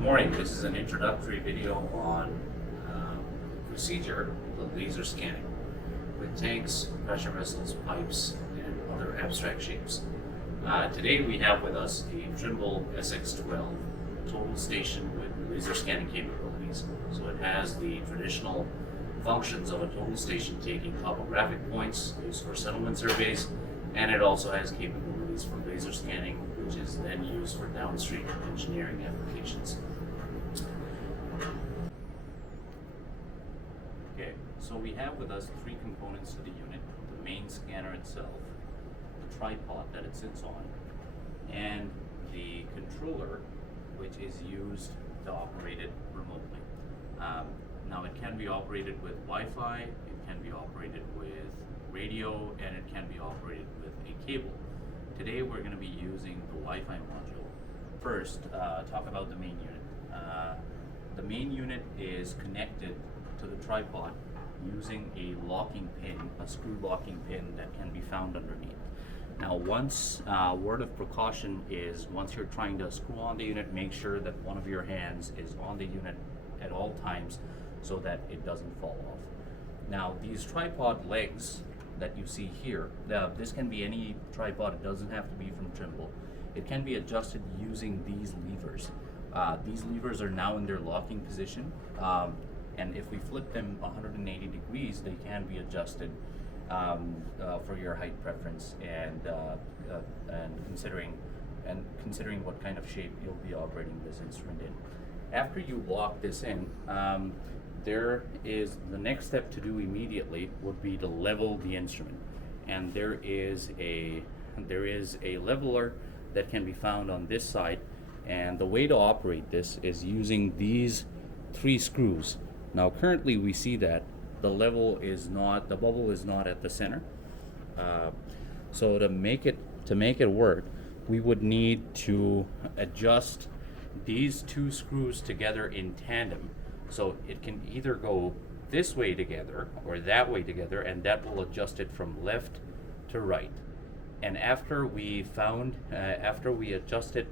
Good morning. This is an introductory video on procedure of laser scanning with tanks, pressure vessels, pipes, and other abstract shapes. Today we have with us a Trimble SX12 total station with laser scanning capabilities. So it has the traditional functions of a total station, taking topographic points used for settlement surveys, and it also has capabilities for laser scanning, which is then used for downstream engineering applications. Okay, so we have with us three components to the unit: the main scanner itself, the tripod that it sits on, and the controller, which is used to operate it remotely. Now it can be operated with Wi-Fi, it can be operated with radio, and it can be operated with a cable. Today we're going to be using the Wi-Fi module. First, talk about the main unit. The main unit is connected to the tripod using a locking pin, a screw locking pin that can be found underneath. Now, word of precaution is once you're trying to screw on the unit, make sure that one of your hands is on the unit at all times so that it doesn't fall off. Now, these tripod legs that you see here, this can be any tripod, it doesn't have to be from Trimble. It can be adjusted using these levers. These levers are now in their locking position, and if we flip them 180 degrees, they can be adjusted for your height preference and considering what kind of shape you'll be operating this instrument in. After you lock this in, there is the next step to do immediately would be to level the instrument, and there is a leveler that can be found on this side, and the way to operate this is using these three screws. Now currently we see that the bubble is not at the center, so to make it work, we would need to adjust these two screws together in tandem. So it can either go this way together or that way together, and that will adjust it from left to right. And after we adjust it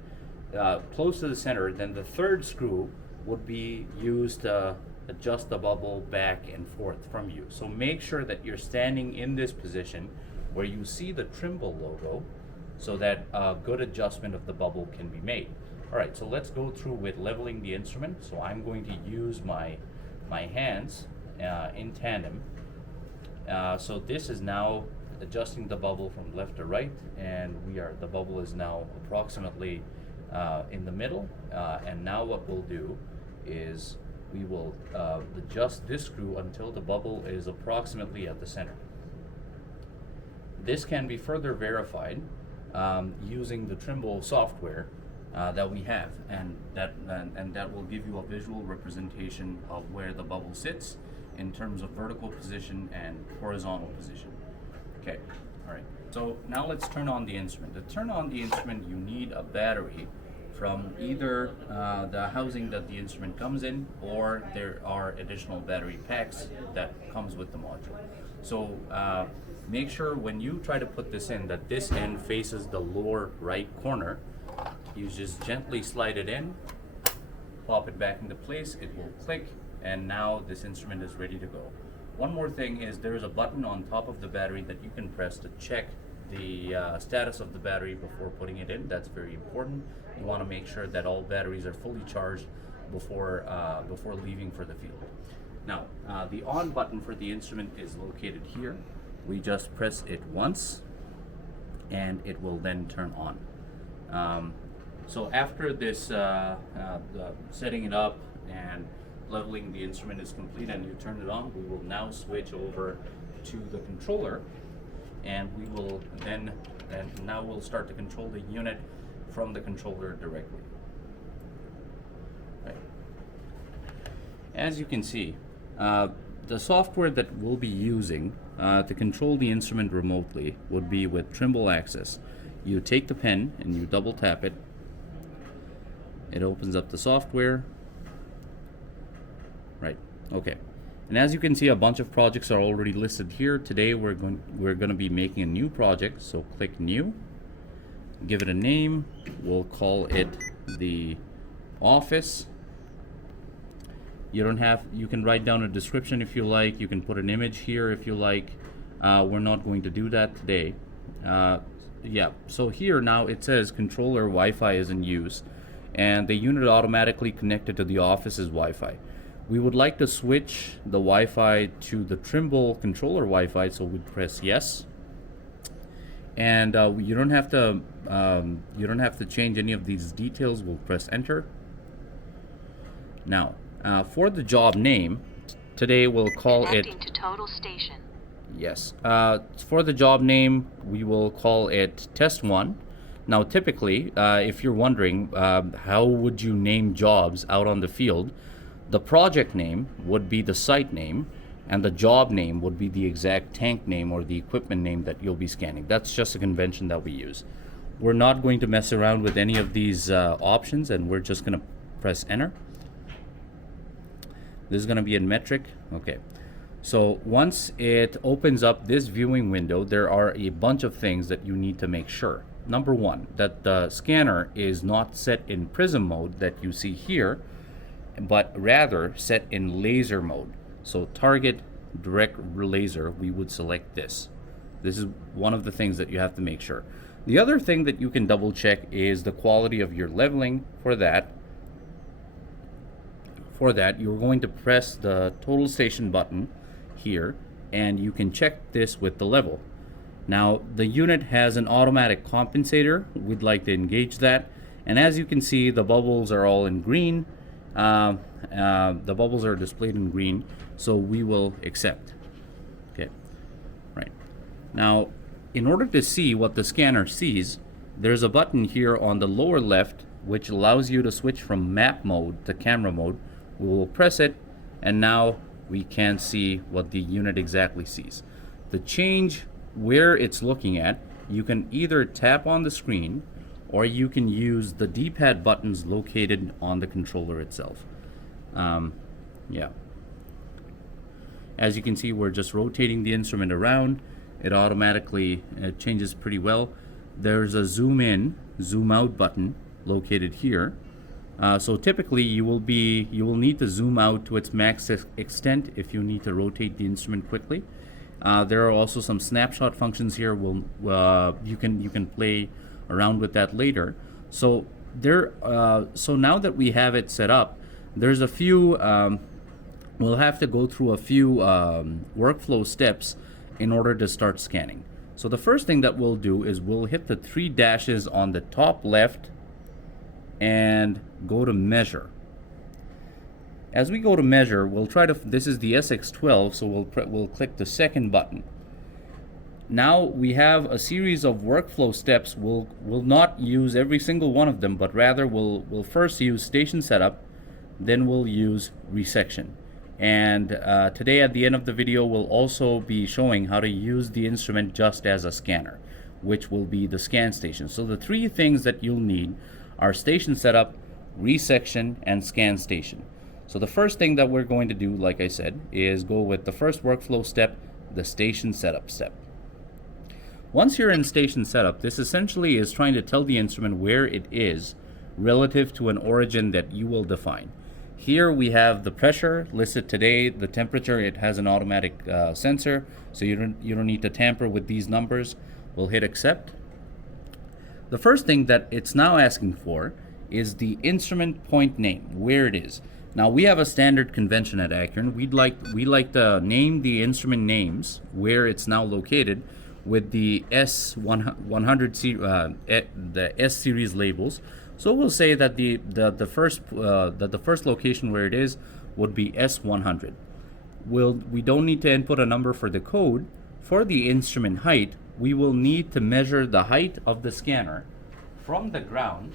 close to the center, then the third screw would be used to adjust the bubble back and forth from you. So make sure that you're standing in this position where you see the Trimble logo so that a good adjustment of the bubble can be made. All right, so let's go through with leveling the instrument. So I'm going to use my hands in tandem. So this is now adjusting the bubble from left to right, and the bubble is now approximately in the middle. And now what we'll do is we will adjust this screw until the bubble is approximately at the center. This can be further verified using the Trimble software that we have, and that will give you a visual representation of where the bubble sits in terms of vertical position and horizontal position. Okay, all right. So now let's turn on the instrument. To turn on the instrument, you need a battery from either the housing that the instrument comes in, or there are additional battery packs that comes with the module. So make sure when you try to put this in that this end faces the lower right corner. You just gently slide it in, pop it back into place, it will click, and now this instrument is ready to go. One more thing is there is a button on top of the battery that you can press to check the status of the battery before putting it in. That's very important. You want to make sure that all batteries are fully charged before leaving for the field. Now, the on button for the instrument is located here. We just press it once, and it will then turn on. So after this setting it up and leveling the instrument is complete and you turn it on, we will now switch over to the controller, and now we'll start to control the unit from the controller directly. Right. As you can see, the software that we'll be using to control the instrument remotely would be with Trimble Access. You take the pen and you double tap it. It opens up the software. Right, okay. And as you can see, a bunch of projects are already listed here. Today we're going to be making a new project, so click New. Give it a name. We'll call it the office, You can write down a description if you like. You can put an image here if you like. We're not going to do that today. Yeah, so here now it says controller Wi-Fi is in use, and the unit automatically connected to the office's Wi-Fi. We would like to switch the Wi-Fi to the Trimble controller Wi-Fi, so we press yes. And you don't have to change any of these details. We'll press enter. Now, for the job name, today we'll call Connecting to total station. Yes. For the job name, we will call it Test 1. Now, typically, if you're wondering how would you name jobs out on the field, the project name would be the site name, and the job name would be the exact tank name or the equipment name that you'll be scanning. That's just a convention that we use. We're not going to mess around with any of these options, and we're just going to press enter. This is going to be in metric. Okay. So once it opens up this viewing window, there are a bunch of things that you need to make sure. Number one, that the scanner is not set in prism mode that you see here, but rather set in laser mode. So target direct laser, we would select this. This is one of the things that you have to make sure. The other thing that you can double check is the quality of your leveling. For that, you're going to press the total station button here, and you can check this with the level. Now, the unit has an automatic compensator. We'd like to engage that. And as you can see, the bubbles are all in green. The bubbles are displayed in green, so we will accept. Okay, right. Now, in order to see what the scanner sees, there's a button here on the lower left which allows you to switch from map mode to camera mode. We will press it, and now we can see what the unit exactly sees. To change where it's looking at, you can either tap on the screen, or you can use the D-pad buttons located on the controller itself. Yeah. As you can see, we're just rotating the instrument around. It automatically changes pretty well. There's a zoom in, zoom out button located here. So typically you will need to zoom out to its max extent if you need to rotate the instrument quickly. There are also some snapshot functions here. You can play around with that later. So now that we have it set up, there's a few. We'll have to go through a few workflow steps in order to start scanning. So the first thing that we'll do is we'll hit the 3 dashes on the top left and go to measure. As we go to measure, we'll try to, this is the SX12, so we'll click the second button. Now we have a series of workflow steps. We'll not use every single one of them, but rather we'll first use station setup, then we'll use resection. And today at the end of the video, we'll also be showing how to use the instrument just as a scanner, which will be the scan station. So the three things that you'll need are station setup, resection, and scan station. So the first thing that we're going to do, like I said, is go with the first workflow step, the station setup step. Once you're in station setup, this essentially is trying to tell the instrument where it is relative to an origin that you will define. Here we have the pressure listed today, the temperature. It has an automatic sensor, so you don't need to tamper with these numbers. We'll hit accept. The first thing that it's now asking for is the instrument point name, where it is. Now we have a standard convention at Acuren. We like to name the instrument names where it's now located with the S100 the S series labels. So we'll say that the first location where it is would be S100. We don't need to input a number for the code. For the instrument height, we will need to measure the height of the scanner from the ground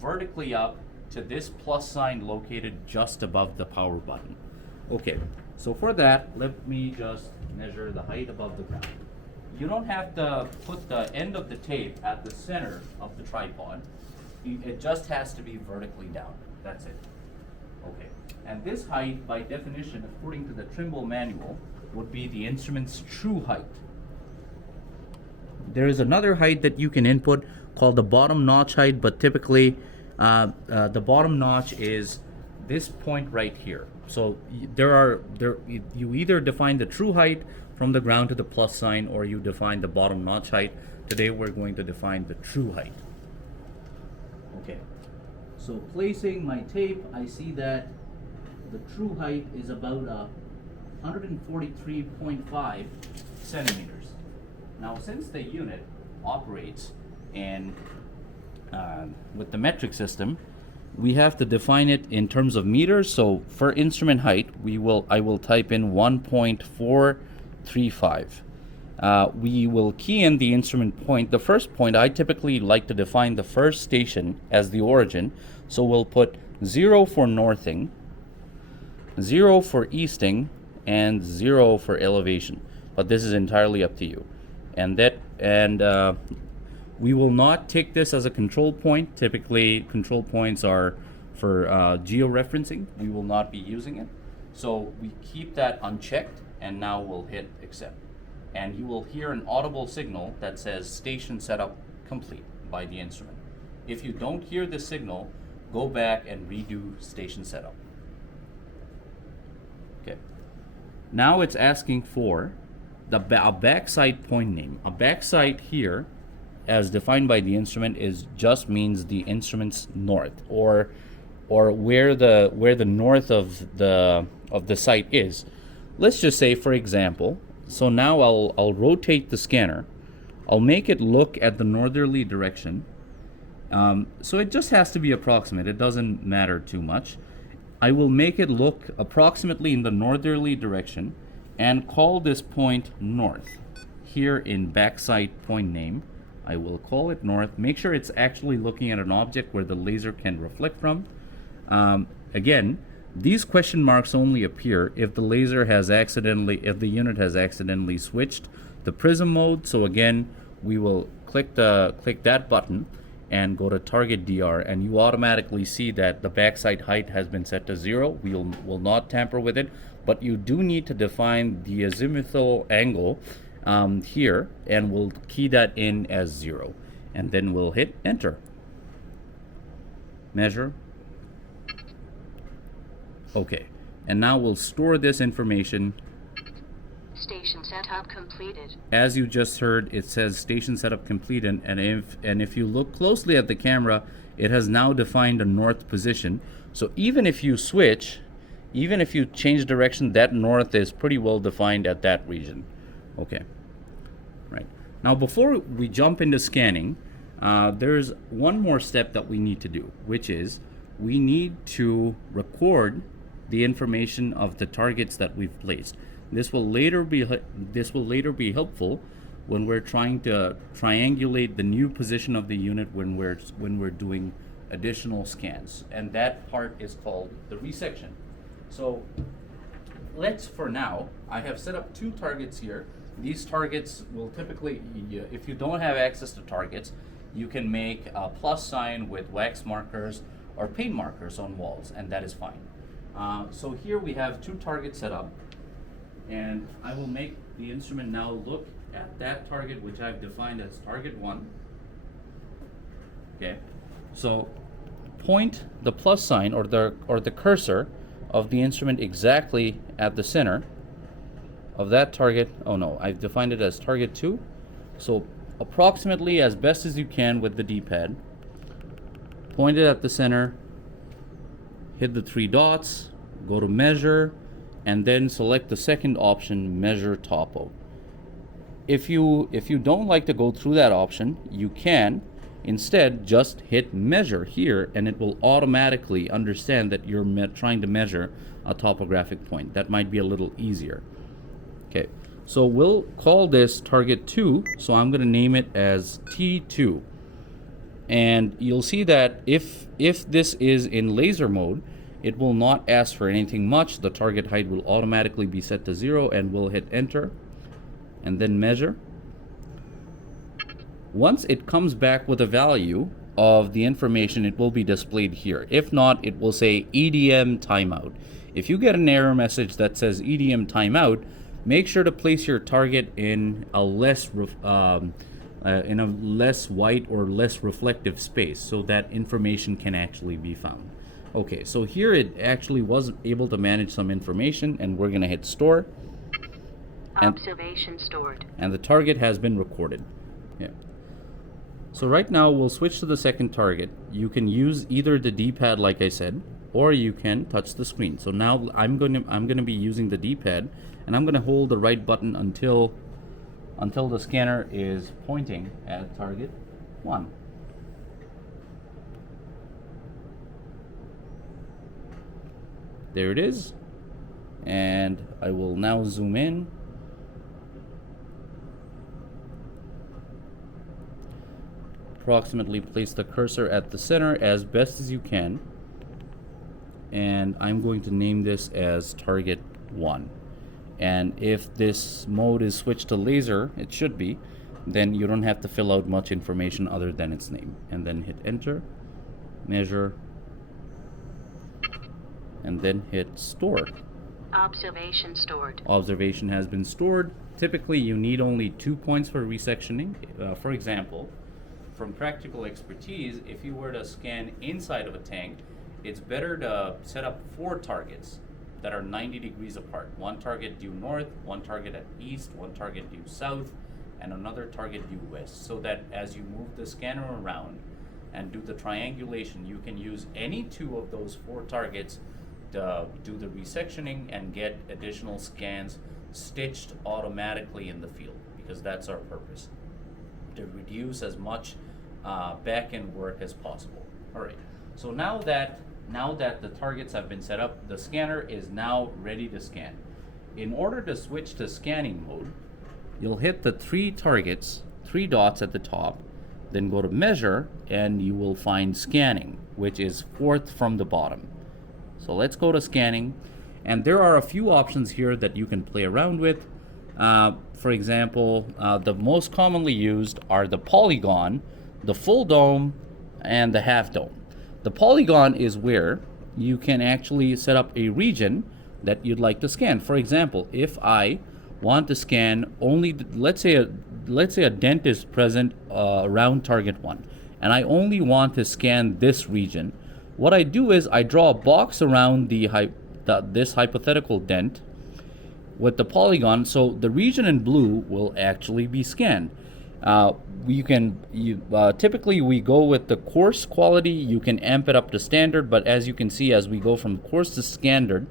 vertically up to this plus sign located just above the power button. Okay, so for that, let me just measure the height above the ground. You don't have to put the end of the tape at the center of the tripod. It just has to be vertically down. That's it. Okay. And this height, by definition, according to the Trimble manual, would be the instrument's true height. There is another height that you can input called the bottom notch height, but typically the bottom notch is this point right here. So you either define the true height from the ground to the plus sign, or you define the bottom notch height. Today we're going to define the true height. Okay, so placing my tape, I see that the true height is about 143.5 centimeters. Now, since the unit operates in with the metric system, we have to define it in terms of meters. So for instrument height, I will type in 1.435. We will key in the instrument point. The first point, I typically like to define the first station as the origin. So we'll put 0 for northing, 0 for easting, and 0 for elevation. But this is entirely up to you. We will not take this as a control point. Typically, control points are for georeferencing. We will not be using it. So we keep that unchecked, and now we'll hit accept. And you will hear an audible signal that says station setup complete by the instrument. If you don't hear this signal, go back and redo station setup. Okay. Now it's asking for a backside point name. A backside here, as defined by the instrument, just means the instrument's north, or where the north of the site is. Let's just say, for example, so now I'll rotate the scanner. I'll make it look at the northerly direction. So it just has to be approximate. It doesn't matter too much. I will make it look approximately in the northerly direction and call this point north. Here in backside point name, I will call it north. Make sure it's actually looking at an object where the laser can reflect from. Again, these question marks only appear if the unit has accidentally switched the prism mode. So again, we will click that button and go to target DR, and you automatically see that the backside height has been set to 0. We will not tamper with it, but you do need to define the azimuthal angle here, and we'll key that in as 0, and then we'll hit enter. Measure. Okay, and now we'll store this information. Station setup completed. As you just heard, it says station setup completed, and if you look closely at the camera, it has now defined a north position. So even if you switch, even if you change direction, that north is pretty well defined at that region. Okay, right. Now before we jump into scanning, there's one more step that we need to do, which is we need to record the information of the targets that we've placed. This will later be helpful when we're trying to triangulate the new position of the unit when we're doing additional scans, and that part is called the resection. So for now, I have set up 2 targets here. These targets will typically, if you don't have access to targets, you can make a plus sign with wax markers or paint markers on walls, and that is fine. So here we have 2 targets set up, and I will make the instrument now look at that target, which I've defined as target 1. Okay, so point the plus sign or the cursor of the instrument exactly at the center of that target. Oh no, I've defined it as target 2. So approximately as best as you can with the D-pad, point it at the center, hit the 3 dots, go to measure, and then select the second option, measure topo. If you don't like to go through that option, you can instead just hit measure here, and it will automatically understand that you're trying to measure a topographic point. That might be a little easier. Okay, so we'll call this target 2, so I'm going to name it as T2. And you'll see that if this is in laser mode, it will not ask for anything much. The target height will automatically be set to 0, and we'll hit enter and then measure. Once it comes back with a value of the information, it will be displayed here. If not, it will say EDM timeout. If you get an error message that says EDM timeout, make sure to place your target in a less white or less reflective space so that information can actually be found. Okay, so here it actually was able to manage some information, and we're going to hit store. Observation stored. And the target has been recorded. Yeah. So right now we'll switch to the second target. You can use either the D-pad like I said, or you can touch the screen. So now I'm going to be using the D-pad, and I'm going to hold the right button until the scanner is pointing at target 1. There it is. And I will now zoom in. Approximately place the cursor at the center as best as you can, and I'm going to name this as target 1. And if this mode is switched to laser, it should be, then you don't have to fill out much information other than its name. And then hit enter, measure, and then hit store. Observation stored. Observation has been stored. Typically you need only 2 points for resectioning. For example, from practical expertise, if you were to scan inside of a tank, it's better to set up 4 targets that are 90 degrees apart. One target due north, one target at east, one target due south, and another target due west, so that as you move the scanner around and do the triangulation, you can use any 2 of those 4 targets to do the resectioning and get additional scans stitched automatically in the field, because that's our purpose, to reduce as much back-end work as possible. All right, so now that the targets have been set up, the scanner is now ready to scan. In order to switch to scanning mode, you'll hit the 3 targets, 3 dots at the top, then go to measure, and you will find scanning, which is 4th from the bottom. So let's go to scanning, and there are a few options here that you can play around with. For example, the most commonly used are the polygon, the full dome, and the half dome. The polygon is where you can actually set up a region that you'd like to scan. For example, if I want to scan only, let's say a dent is present around target 1, and I only want to scan this region, what I do is I draw a box around this hypothetical dent with the polygon, so the region in blue will actually be scanned. Typically we go with the coarse quality. You can amp it up to standard, but as you can see, as we go from coarse to standard,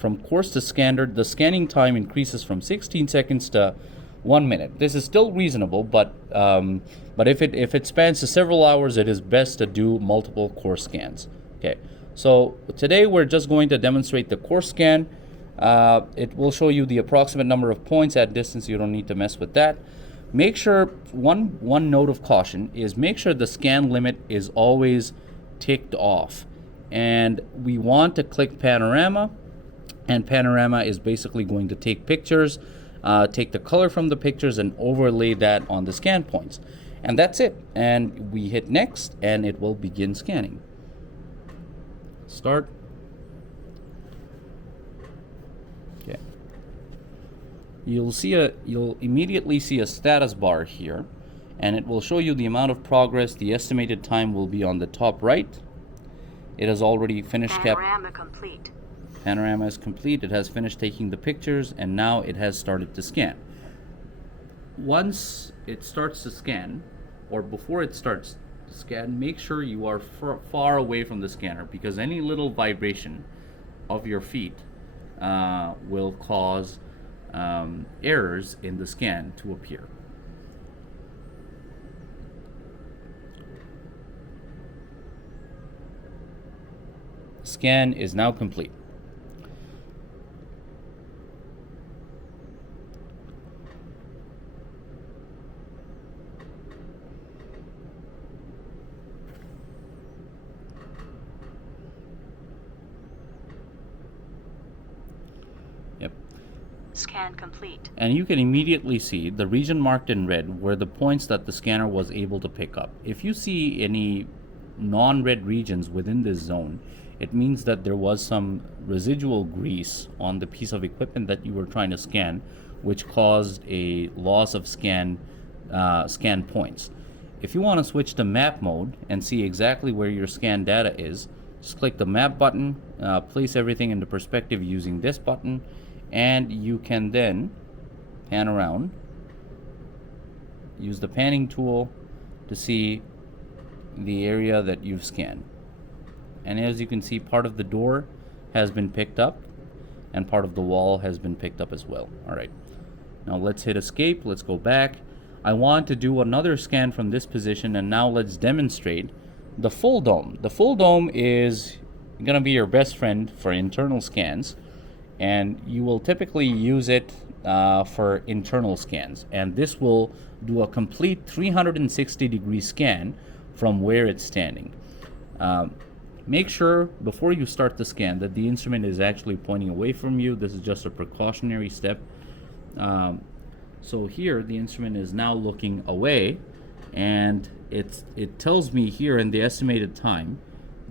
the scanning time increases from 16 seconds to 1 minute. This is still reasonable, but if it spans to several hours, it is best to do multiple coarse scans. Okay, so today we're just going to demonstrate the coarse scan. It will show you the approximate number of points at distance. You don't need to mess with that. Make sure, one note of caution is make sure the scan limit is always ticked off. And we want to click panorama, and panorama is basically going to take pictures, take the color from the pictures and overlay that on the scan points. And that's it. And we hit next, and it will begin scanning. Start. Okay. You'll immediately see a status bar here, and it will show you the amount of progress. The estimated time will be on the top right. It has already finished. Panorama complete. Panorama is complete. It has finished taking the pictures, and now it has started to scan. Once it starts to scan, or before it starts to scan, make sure you are far away from the scanner, because any little vibration of your feet will cause errors in the scan to appear. Scan is now complete. Yep. Scan complete. And you can immediately see the region marked in red were the points that the scanner was able to pick up. If you see any non-red regions within this zone, it means that there was some residual grease on the piece of equipment that you were trying to scan, which caused a loss of scan points. If you want to switch to map mode and see exactly where your scan data is, Just click the map button, place everything into perspective using this button, and you can then pan around. Use the panning tool to see the area that you've scanned. And as you can see, part of the door has been picked up and part of the wall has been picked up as well. All right, now let's hit escape. Let's go back. I want to do another scan from this position, and now let's demonstrate the full dome. The full dome is gonna be your best friend for internal scans, and you will typically use it for internal scans, and this will do a complete 360-degree scan from where it's standing. Make sure before you start the scan that the instrument is actually pointing away from you. This is just a precautionary step. So here the instrument is now looking away, and it tells me here in the estimated time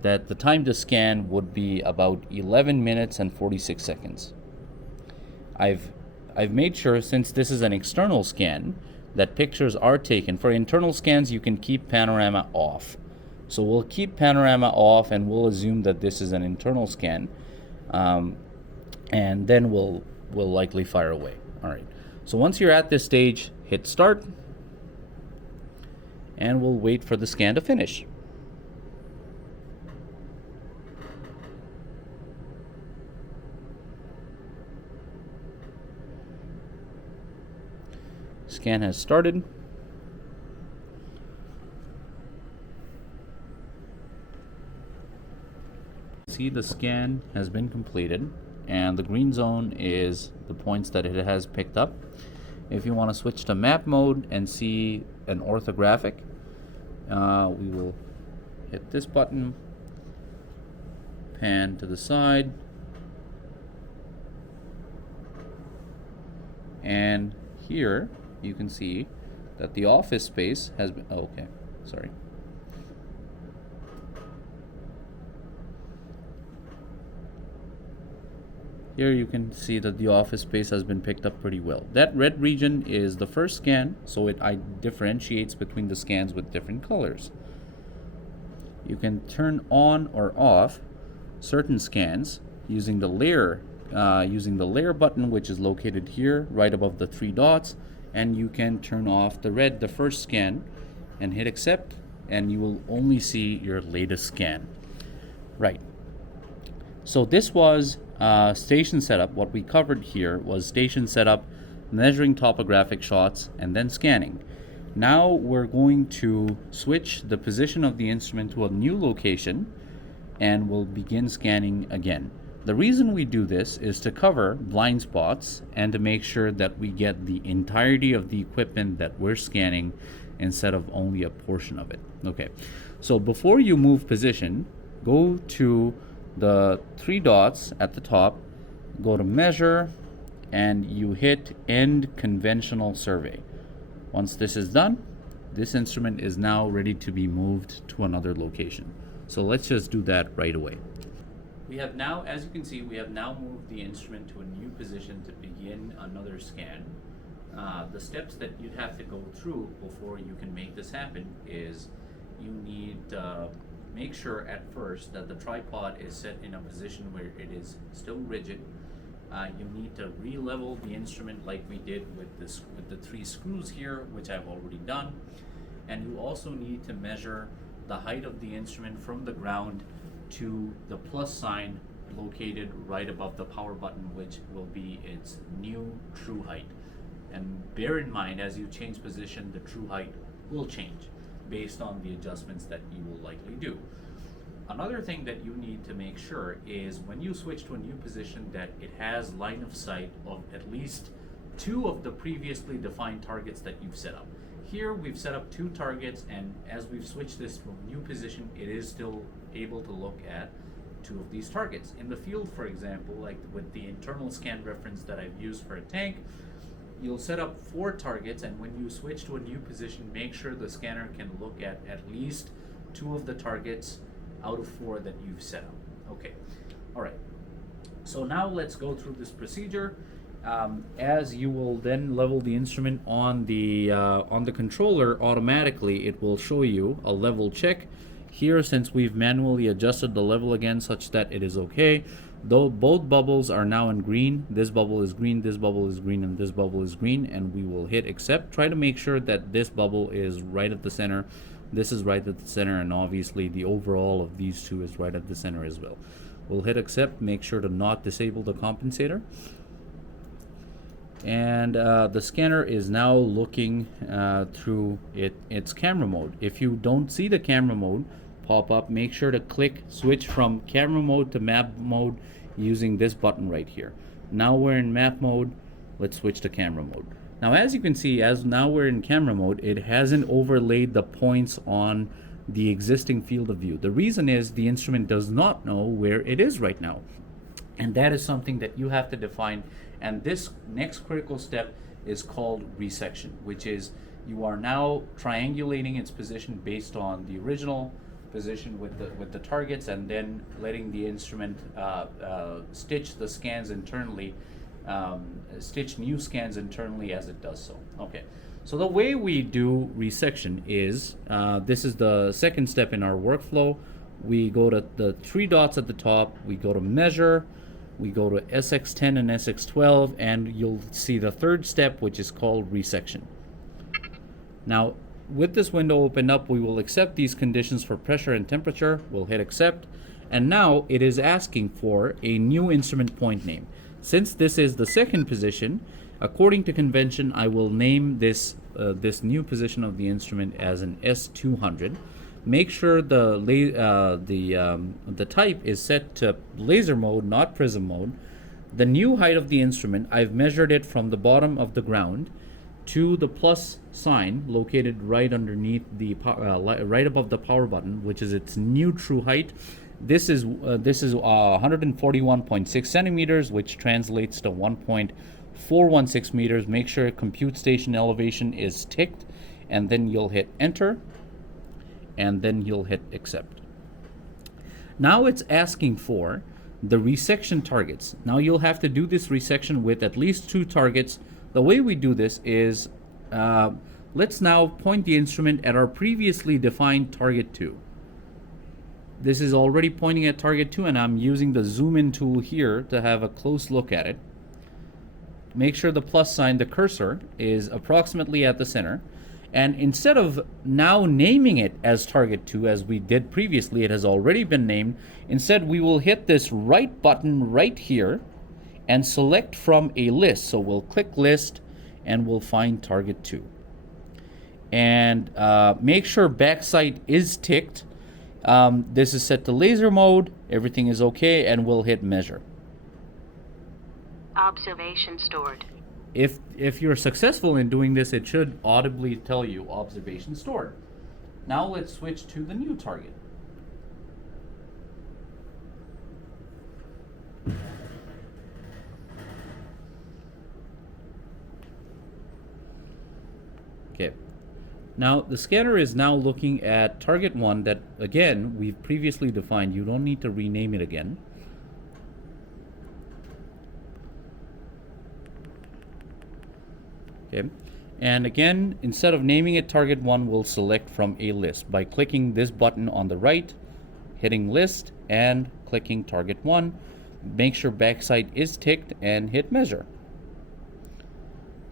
that the time to scan would be about 11 minutes and 46 seconds. I've made sure, since this is an external scan, that pictures are taken. For internal scans, you can keep panorama off. So we'll keep panorama off and we'll assume that this is an internal scan, and then we'll likely fire away. All right. So once you're at this stage, hit start, and we'll wait for the scan to finish. Scan has started. See, the scan has been completed, and the green zone is the points that it has picked up. If you want to switch to map mode and see an orthographic, we will hit this button, pan to the side, and here you can see that the office space has been, oh, okay, sorry. Here you can see that the office space has been picked up pretty well. That red region is the first scan, so it differentiates between the scans with different colors. You can turn on or off certain scans using the layer button, which is located here right above the three dots, and you can turn off the first scan, and hit accept, and you will only see your latest scan. Right. So this was station setup. What we covered here was station setup, measuring topographic shots, and then scanning. Now we're going to switch the position of the instrument to a new location, and we'll begin scanning again. The reason we do this is to cover blind spots and to make sure that we get the entirety of the equipment that we're scanning instead of only a portion of it. Okay, so before you move position, go to the three dots at the top, go to measure, and you hit end conventional survey. Once this is done, this instrument is now ready to be moved to another location. So let's just do that right away. We have now, as you can see, we have now moved the instrument to a new position to begin another scan. The steps that you'd have to go through before you can make this happen is you need make sure at first that the tripod is set in a position where it is still rigid. You need to re-level the instrument like we did with the three screws here, which I've already done. And you also need to measure the height of the instrument from the ground to the plus sign located right above the power button, which will be its new true height. And bear in mind, as you change position, the true height will change based on the adjustments that you will likely do. Another thing that you need to make sure is when you switch to a new position that it has line of sight of at least 2 of the previously defined targets that you've set up. Here we've set up 2 targets, and as we've switched this to a new position, it is still able to look at 2 of these targets. In the field, for example, like with the internal scan reference that I've used for a tank, you'll set up 4 targets, and when you switch to a new position, make sure the scanner can look at least 2 of the targets out of 4 that you've set up. Okay, all right. So now let's go through this procedure. As you will then level the instrument on the controller, automatically it will show you a level check. Here, since we've manually adjusted the level again such that it is okay, though both bubbles are now in green, this bubble is green, this bubble is green, and this bubble is green, and we will hit accept. Try to make sure that this bubble is right at the center, this is right at the center, and obviously the overall of these two is right at the center as well. We'll hit accept, make sure to not disable the compensator. And the scanner is now looking through its camera mode. If you don't see the camera mode pop up, make sure to switch from camera mode to map mode using this button right here. Now we're in map mode, let's switch to camera mode. Now as you can see, as now we're in camera mode, it hasn't overlaid the points on the existing field of view. The reason is the instrument does not know where it is right now. And that is something that you have to define. And this next critical step is called resection, which is you are now triangulating its position based on the original position with the targets, and then letting the instrument stitch the scans internally, stitch new scans internally as it does so. Okay, so the way we do resection is, this is the second step in our workflow. We go to the three dots at the top, we go to measure, we go to SX10 and SX12, and you'll see the third step, which is called resection. Now, with this window opened up, we will accept these conditions for pressure and temperature. We'll hit accept, and now it is asking for a new instrument point name. Since this is the second position, according to convention, I will name this this new position of the instrument as an S200. Make sure the type is set to laser mode, not prism mode. The new height of the instrument, I've measured it from the bottom of the ground to the plus sign located right underneath the right above the power button, which is its new true height. This is 141.6 centimeters, which translates to 1.416 meters. Make sure compute station elevation is ticked, and then you'll hit enter, and then you'll hit accept. Now it's asking for the resection targets. Now you'll have to do this resection with at least 2 targets. The way we do this is, let's now point the instrument at our previously defined target 2. This is already pointing at target 2, and I'm using the zoom in tool here to have a close look at it. Make sure the plus sign, the cursor, is approximately at the center. And instead of now naming it as target 2 as we did previously, it has already been named. Instead, we will hit this right button right here and select from a list. So we'll click list and we'll find target 2. And make sure backside is ticked. This is set to laser mode. Everything is okay, and we'll hit measure. Observation stored. If you're successful in doing this, it should audibly tell you observation stored. Now let's switch to the new target. Okay. Now the scanner is now looking at target 1 that, again, we've previously defined. You don't need to rename it again. Okay. And again, instead of naming it target 1, we'll select from a list by clicking this button on the right, hitting list, and clicking target 1. Make sure backside is ticked and hit measure.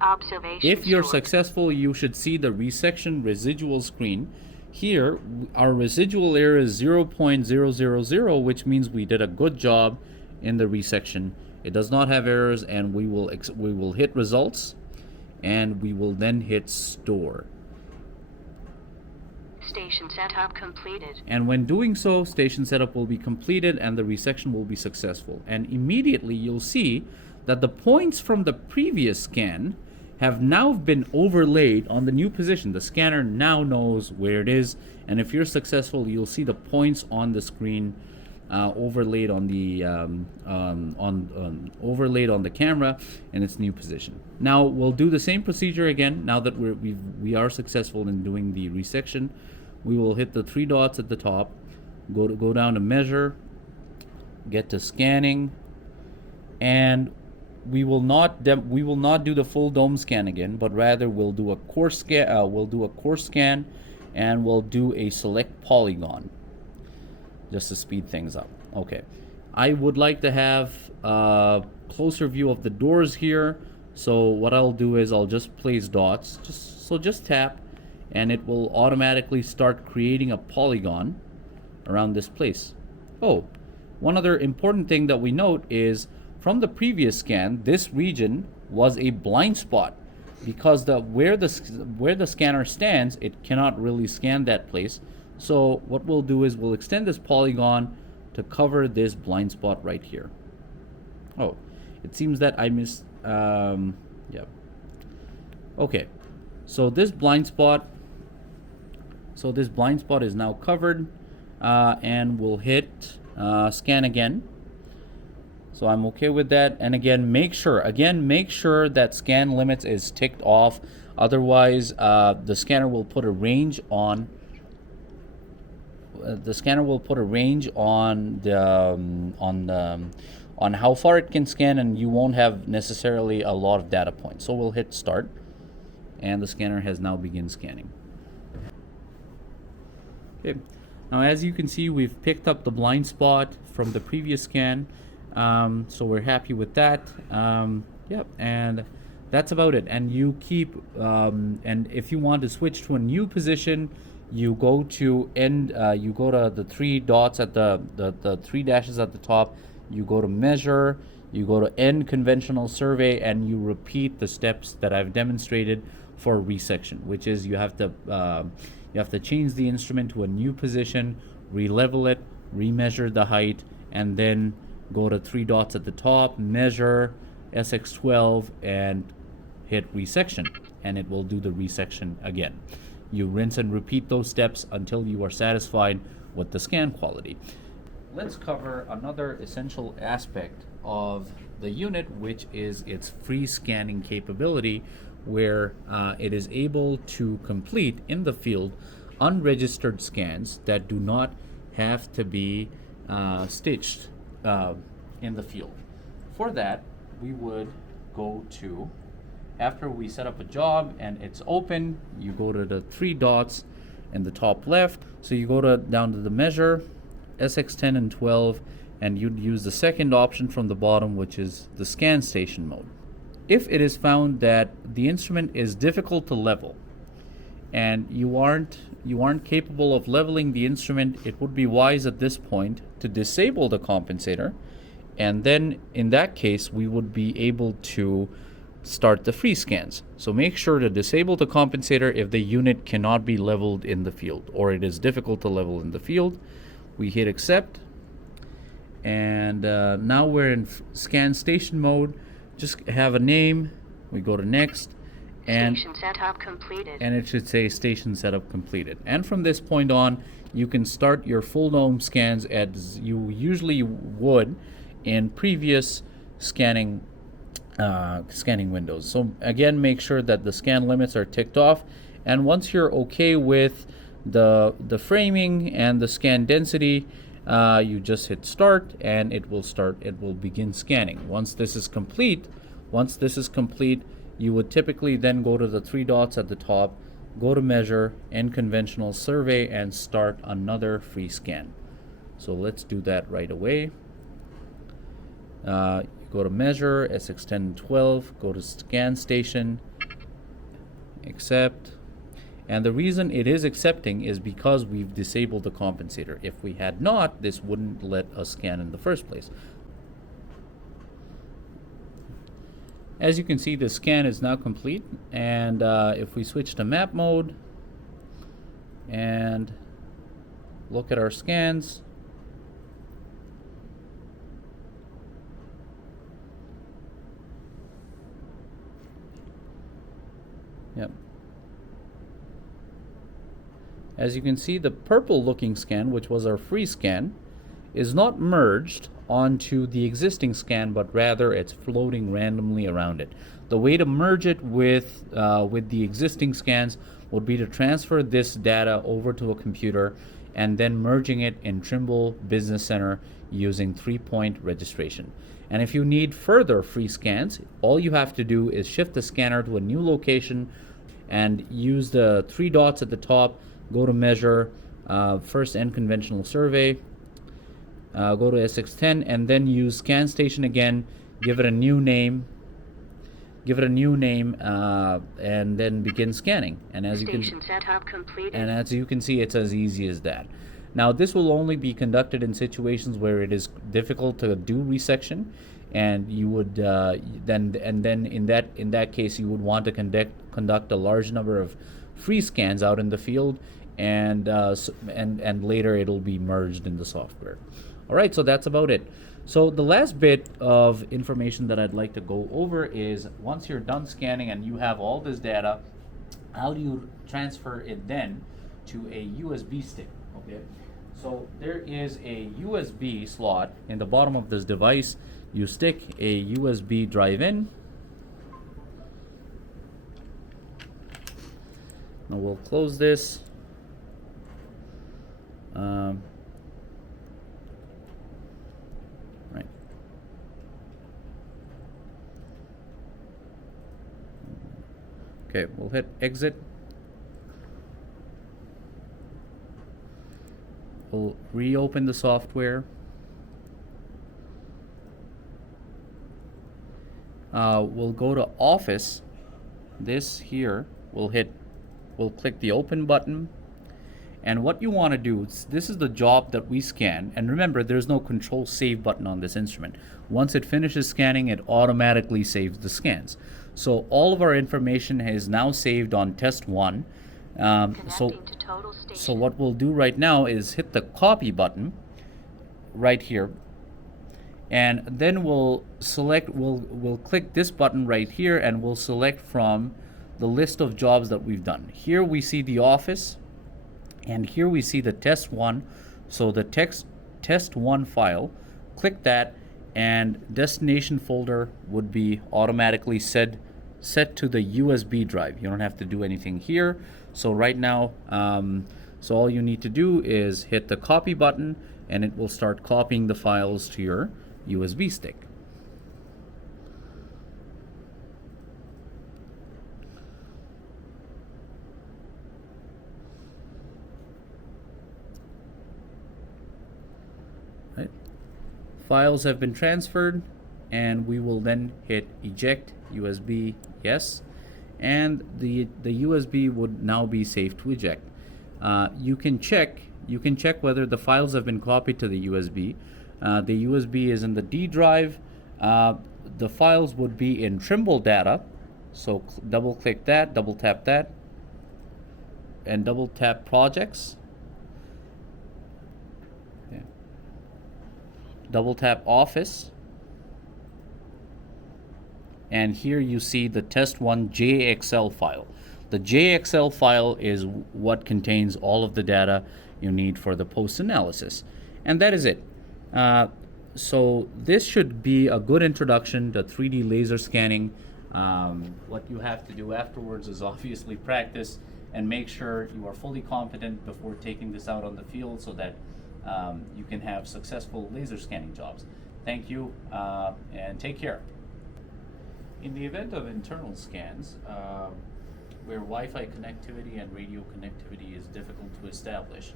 Observation If you're stored. successful, you should see the resection residual screen. Here, our residual error is 0.000, which means we did a good job in the resection. It does not have errors, and we will hit results, and we will then hit store. Station setup completed. And when doing so, station setup will be completed and the resection will be successful. And immediately you'll see that the points from the previous scan have now been overlaid on the new position. The scanner now knows where it is, and if you're successful, you'll see the points on the screen overlaid on the overlaid on the camera in its new position. Now we'll do the same procedure again. Now that we are successful in doing the resection, we will hit the 3 dots at the top, go down to measure, get to scanning, and we will not do the full dome scan again, but rather we'll do a coarse scan. And we'll do a select polygon. just to speed things up. Okay, I would like to have a closer view of the doors here. So what I'll do is I'll just place dots. Just tap, and it will automatically start creating a polygon around this place. Oh, one other important thing that we note is from the previous scan, this region was a blind spot because where the scanner stands, it cannot really scan that place. So what we'll do is we'll extend this polygon to cover this blind spot right here. Oh, it seems that I missed. Yeah. Okay, so this blind spot is now covered, and we'll hit scan again. So I'm okay with that. And again, make sure that scan limits is ticked off. Otherwise, the scanner will put a range on. On how far it can scan, and you won't have necessarily a lot of data points. So we'll hit start, and the scanner has now begun scanning. Okay. Now, as you can see, we've picked up the blind spot from the previous scan. So we're happy with that. Yep, and that's about it. And you keep, and if you want to switch to a new position, you go to the three dots at the three dashes at the top. You go to measure, you go to end conventional survey, and you repeat the steps that I've demonstrated for resection, which is you have to change the instrument to a new position, re-level it, remeasure the height, and then go to three dots at the top, measure SX12, and hit resection, and it will do the resection again. You rinse and repeat those steps until you are satisfied with the scan quality. Let's cover another essential aspect of the unit, which is its free scanning capability, where it is able to complete in the field unregistered scans that do not have to be stitched in the field. For that, we would go to, after we set up a job and it's open, you go to the three dots in the top left. So you go down to the measure, SX10 and 12, and you'd use the second option from the bottom, which is the scan station mode. If it is found that the instrument is difficult to level and you aren't capable of leveling the instrument, it would be wise at this point to disable the compensator, and then in that case we would be able to start the free scans. So make sure to disable the compensator if the unit cannot be leveled in the field or it is difficult to level in the field. We hit accept, and now we're in scan station mode. Just have a name. We go to next, and Station setup completed. And it should say station setup completed. And from this point on, you can start your full dome scans as you usually would in previous scanning windows. So again, make sure that the scan limits are ticked off, and once you're okay with the framing and the scan density, you just hit start, and it will begin scanning. Once this is complete, you would typically then go to the three dots at the top, go to measure, end conventional survey, and start another free scan. So let's do that right away. You go to measure, SX10 and 12, go to scan station, accept. And the reason it is accepting is because we've disabled the compensator. If we had not, this wouldn't let us scan in the first place. As you can see, the scan is now complete, and if we switch to map mode and look at our scans, yep. As you can see, the purple looking scan, which was our free scan, is not merged onto the existing scan, but rather it's floating randomly around it. The way to merge it with the existing scans would be to transfer this data over to a computer and then merging it in Trimble Business Center using 3-point registration. And if you need further free scans, all you have to do is shift the scanner to a new location and use the three dots at the top, go to measure, first end conventional survey, go to SX10, and then use scan station again, give it a new name, and then begin scanning. And as Station setup completed. you can see, it's as easy as that. Now, this will only be conducted in situations where it is difficult to do resection, and you would then in that case you would want to conduct a large number of free scans out in the field, and later it'll be merged in the software. All right, so that's about it. So the last bit of information that I'd like to go over is, once you're done scanning and you have all this data, how do you transfer it then to a USB stick? Okay, so there is a USB slot in the bottom of this device. You stick a USB drive in. Now we'll close this. Right. Okay, we'll hit exit. We'll reopen the software. We'll go to Office. This here, we'll click the open button. And what you want to do, this is the job that we scan. And remember, there's no control save button on this instrument. Once it finishes scanning, it automatically saves the scans. So all of our information is now saved on test 1. So what we'll do right now is hit the copy button right here. And then we'll click this button right here, and we'll select from the list of jobs that we've done. Here we see the office, and here we see the test 1. So the test 1 file, click that, and destination folder would be automatically set to the USB drive. You don't have to do anything here. So right now, so all you need to do is hit the copy button, and it will start copying the files to your USB stick. Right. Files have been transferred, and we will then hit eject USB, yes, and the USB would now be safe to eject. You can check whether the files have been copied to the USB. The USB is in the D drive. The files would be in Trimble data. So double click that, double tap that, and double tap projects. Okay. Double tap Office. And here you see the test 1 JXL file. The JXL file is what contains all of the data you need for the post analysis. And that is it. So this should be a good introduction to 3D laser scanning. What you have to do afterwards is obviously practice and make sure you are fully confident before taking this out on the field, so that you can have successful laser scanning jobs. Thank you, and take care. In the event of internal scans, where Wi-Fi connectivity and radio connectivity is difficult to establish,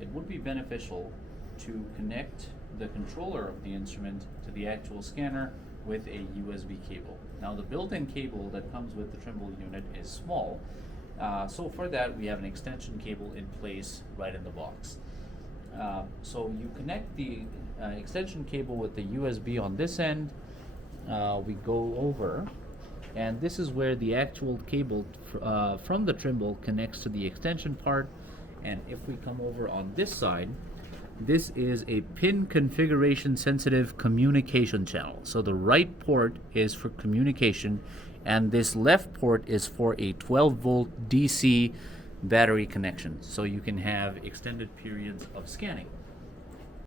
it would be beneficial to connect the controller of the instrument to the actual scanner with a USB cable. Now, the built-in cable that comes with the Trimble unit is small, so for that we have an extension cable in place right in the box. So you connect the extension cable with the USB on this end. We go over, and this is where the actual cable from the Trimble connects to the extension part. And if we come over on this side, this is a pin configuration sensitive communication channel. So the right port is for communication, and this left port is for a 12-volt DC battery connection, so you can have extended periods of scanning.